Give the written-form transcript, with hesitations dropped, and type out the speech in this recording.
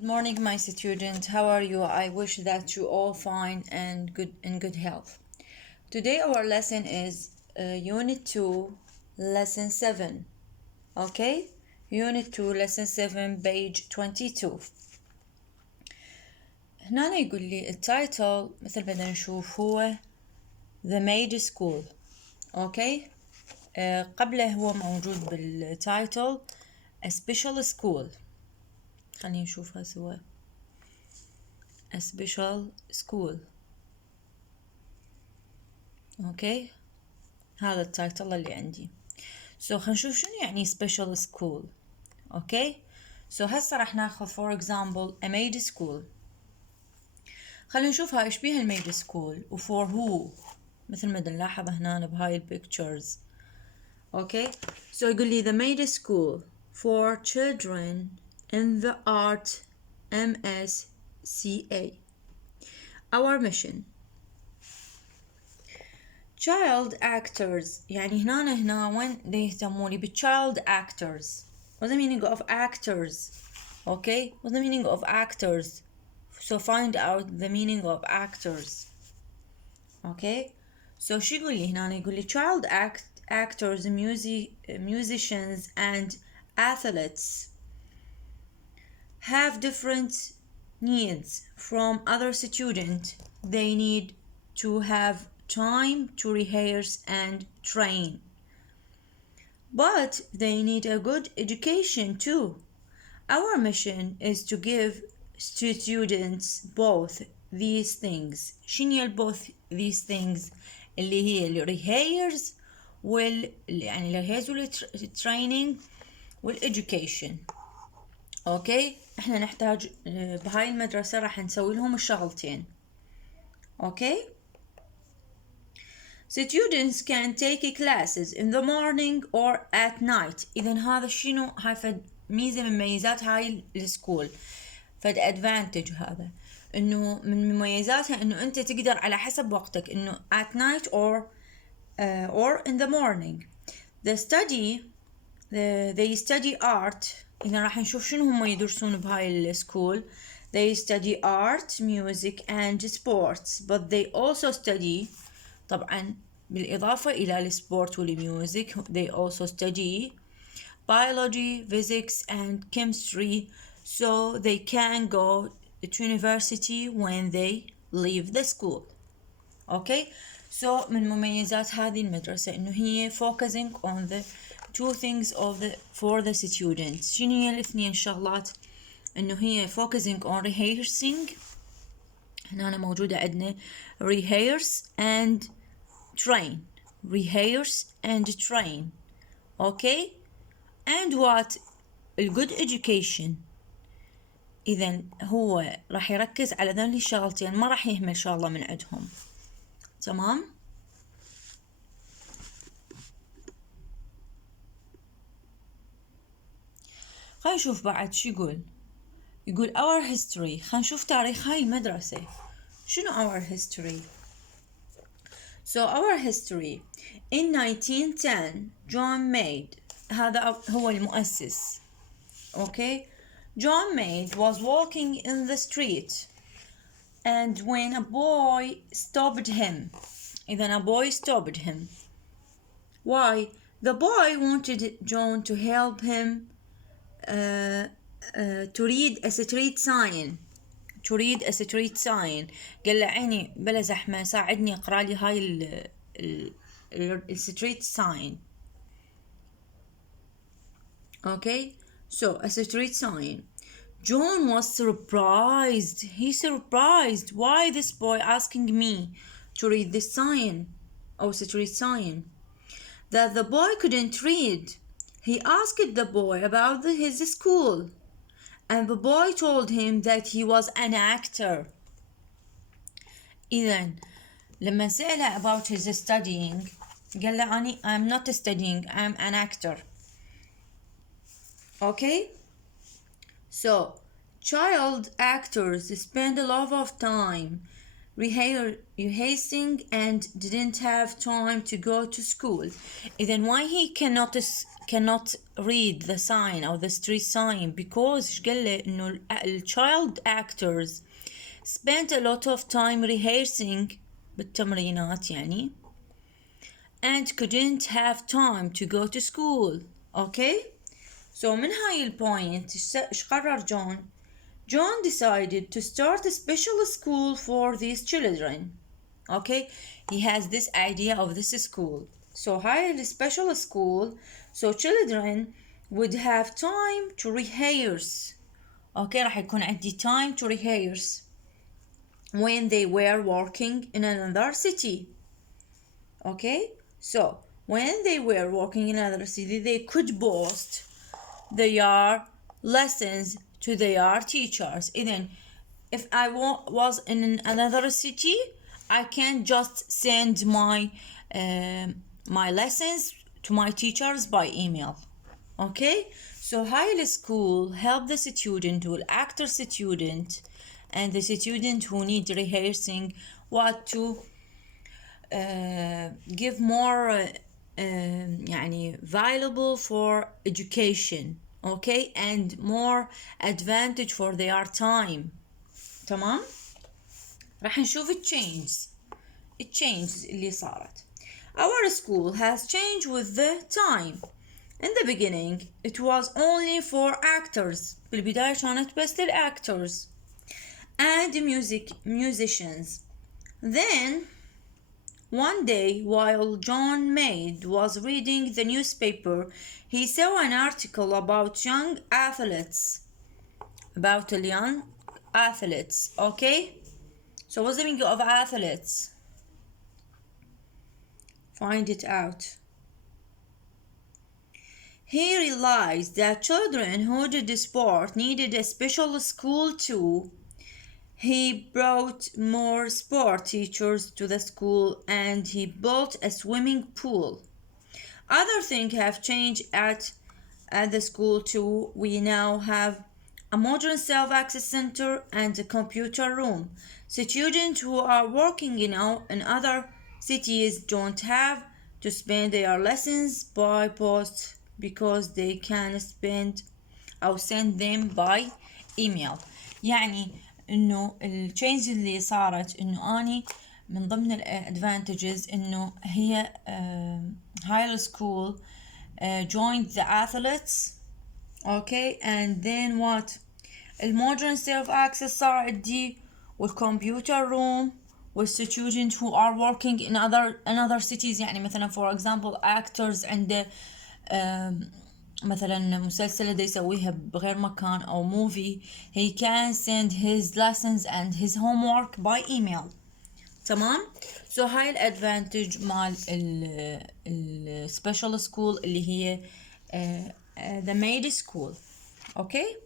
Good morning, my students. How are you? I wish that you all fine and good health. Today our lesson is Unit 2, Lesson 7. Okay? Unit 2, Lesson 7, page 22. هنا يقول لي التايتل مثل بدنا نشوف هو The Made School. Okay? قبله هو موجود بالتايتل A Special School. خلينا نشوفها سوا. A special school. اوكي هذا التايتل اللي عندي. خلينا نشوف شنو يعني special school. اوكي هسه راح ناخذ for example a made school. خلينا نشوفها ايش بيها الميد سكول و for who مثل ما نلاحظ هنا بهاي البيكتشرز. اوكي يقول لي the made school for children in the art MSCA. Our mission child actors. يعني هنا وين يهتموا لي بالchild actors. What's the meaning of actors? Okay, what's the meaning of actors? So find out the meaning of actors. Okay, شو يقول لي هنا؟ يقول لي child actors, musicians and athletes have different needs from other students. They need to have time to rehearse and train, but they need a good education too. Our mission is to give students both these things. شنو both these things اللي هي rehearse يعني rehearse والtraining والeducation. اوكي احنا نحتاج بهاي المدرسة راح نسوي لهم الشغلتين. اوكي Students can take classes in the morning or at night. إذن هذا شنو؟ هاي فد ميزة من مميزات هاي السكول، فد advantage هذا، إنه من مميزاتها إنه أنت تقدر على حسب وقتك إنه at night or in the morning. They study art. إذا راح نشوف شنو هم يدرسون بهاي السكول. They study art, music and sports, but they also study طبعا بالإضافة إلى السبورت والميوزك they also study biology, physics and chemistry, so they can go to university when they leave the school. Okay, من مميزات هذه المدرسة إنه هي focusing on the two things for the students. شنو هي الاثنين شغلات؟ إنه هي focusing on rehearsing. هنا موجودة عندنا rehearse and train. Okay, and what a good education. إذن هو راح يركز على ذني الشغلتين، ما راح يهمل شغلة من عندهم. تمام. خلينا نشوف بعد شو يقول our history. خلينا نشوف تاريخ هاي المدرسة. شنو our history؟ our history in 1910 John Maid. هذا هو المؤسس. Okay, John Maid was walking in the street and when a boy stopped him. إذن a boy stopped him. Why? The boy wanted John to help him to read a street sign. قال له عيني بلا زحمة ساعدني اقرأ لي هاي الستريت sign. Okay, a street sign. John was surprised. Why this boy asking me to read this sign or street sign that the boy couldn't read. He asked the boy about his school, and the boy told him that he was an actor. إذن لما سأله about his studying قال له I'm not studying, I'm an actor. Okay, child actors spend a lot of time rehearsing and didn't have time to go to school. إذن why he cannot read the sign or the street sign? Because إيش قال له إنه child actors spent a lot of time rehearsing بالتمرينات يعني and couldn't have time to go to school. Okay? So من هاي البوينت إيش قرر جون؟ John decided to start a special school for these children. Okay, he has this idea of this school. So hire a special school so children would have time to rehearse. Okay, راح يكون عندي time to rehearse when they were working in another city. Okay, so when they were working in another city, they could boast their lessons to their teachers. Then, if I was in another city, I can just send my lessons to my teachers by email. Okay, so high school help the student, will actor student, and the student who need rehearsing what to give more يعني valuable for education. Okay, and more advantage for their time. تمام؟ راح نشوف التشينجز اللي صارت. Our school has changed with the time. In the beginning it was only for actors. بالبداية كانت بس للactors and musicians. Then one day, while John Maid was reading the newspaper, he saw an article about young athletes. Okay? So what's the meaning of athletes? Find it out. He realized that children who did sport needed a special school too. He brought more sport teachers to the school and he built a swimming pool. Other things have changed at the school too. We now have a modern self-access center and a computer room. Students who are working in other cities don't have to spend their lessons by post because they can spend أو send them by email. يعني إنه التشينج اللي صارت إنه أني من ضمن الادفانتجز إنه هي high school joined the athletes. Okay, and then what? المodern self-access صار عندي والcomputer room والstudents who are working in other cities. يعني مثلا for example actors عنده مثلا مسلسل دا يسويها بغير مكان أو movie, he can send his lessons and his homework by email. تمام؟ so هاي الادفانتج مال special school اللي هي the maid school. okay